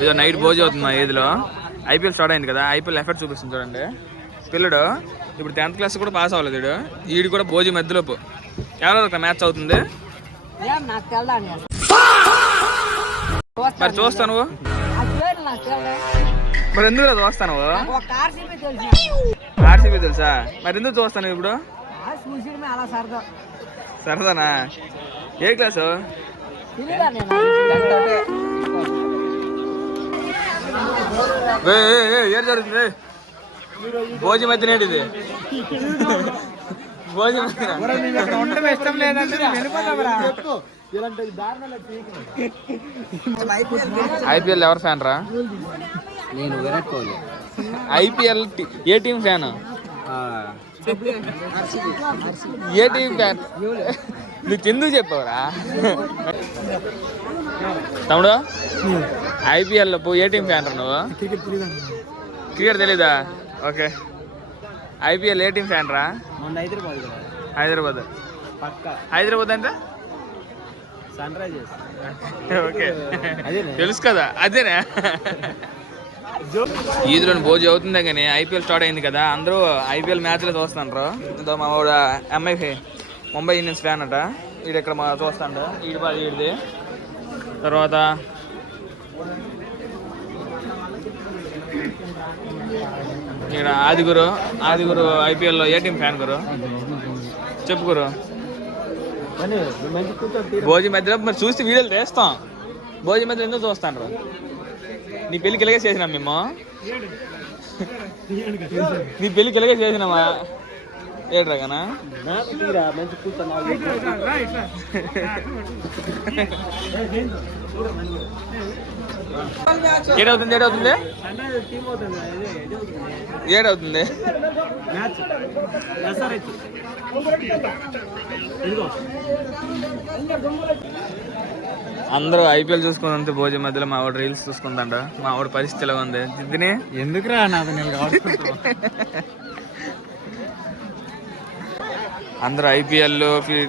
ఏదో నైట్ భోజనం అవుతుంది మా ఏదిలో. ఐపీఎల్ స్టార్ట్ అయింది కదా, ఐపీఎల్ ఎఫెక్ట్ చూపిస్తుంది చూడండి. పిల్లడు ఇప్పుడు 10th క్లాస్ కూడా పాస్ అవ్వలేదు. వీడు కూడా భోజనం మధ్యలోపు ఎవరో మ్యాచ్ అవుతుంది. మరి చూస్తాను మరి ఎందుకు చూస్తాను? ఆర్సీబీ తెలుసా? మరి ఎందుకు చూస్తాను ఇప్పుడు? సరదానా? ఏ క్లాసు? ఏం జరుగుతుంది? భోజనం మధ్య ఇది భోజనం ఇష్టం లేదంటే ఐపీఎల్ ఎవరు ఫ్యాన్ రా? నేను విరాట్ కోహ్లీ. ఐపీఎల్ ఏ టీం ఫ్యాన్? ఏ టీం ఫ్యాన్? నువ్వు ఎందుకు చెప్పవరా తమ్ముడు? ఐపీఎల్ ఏ టీం ఫ్యాన్ రా నువ్వు? క్రికెట్ తెలీదా? ఓకే. ఐపీఎల్ ఏ టీం ఫ్యాన్ రా? హైదరాబాద్. హైదరాబాద్ అంటే సన్ రైజర్స్. ఓకే తెలుసు కదా, అదేనా? ఈదులో భోజనం అవుతుందే కానీ ఐపీఎల్ స్టార్ట్ అయింది కదా, అందరూ ఐపీఎల్ మ్యాచ్లో చూస్తున్నారు. ఇంతో మా వాడు ముంబై ఇండియన్స్ ఫ్యాన్ అట. వీడు ఇక్కడ మా చూస్తాడు. వీడిది తర్వాత ఇక్కడ ఆదిగురు ఐపీఎల్లో ఏ టీం ఫ్యాన్ గురు? చెప్పుకోరు. భోజనం మధ్యలో మరి చూస్తే వీడియోలు తీస్తాం. భోజనం మధ్యలో ఎందుకు చూస్తాను? నీ పెళ్ళికి ఇలాగే చేసినాం మేము. నీ పెళ్ళికి ఇలాగే చేసినామా? ఏడ్రాగానా? ఏడవుతుంది ఏడవుతుంది. అందరూ ఐపీఎల్ చూసుకుంటే భోజనం మధ్యలో మా వాడు రీల్స్ చూసుకుంటాంట. మా వాడు పరిస్థితి ఎలా ఉంది? దిద్దిని ఎందుకురా అందరూ ఐపీఎల్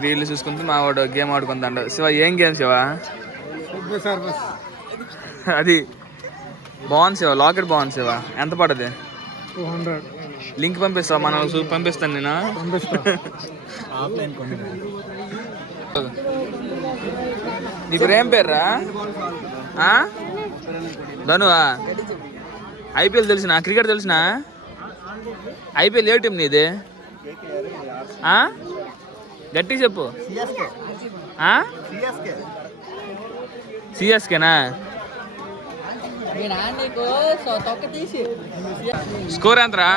రీల్స్ చూసుకుంటూ మా వాడు గేమ్ ఆడుకుంటాంట. శివ ఏం గేమ్ శివ? అది బాగుంది శివ, లాకెట్ బాగుంది శివ. ఎంత పడది? లింక్ పంపిస్తావా? మనం పంపిస్తాను నేను. నీ పేరు ఏం పేర్రా? ధనువా? ఐపీఎల్ తెలిసిన? క్రికెట్ తెలిసిన? ఐపీఎల్ ఏ టీం నీది? గట్టి చెప్పు. సిఎస్కేనా? స్కోర్ ఎంతరా?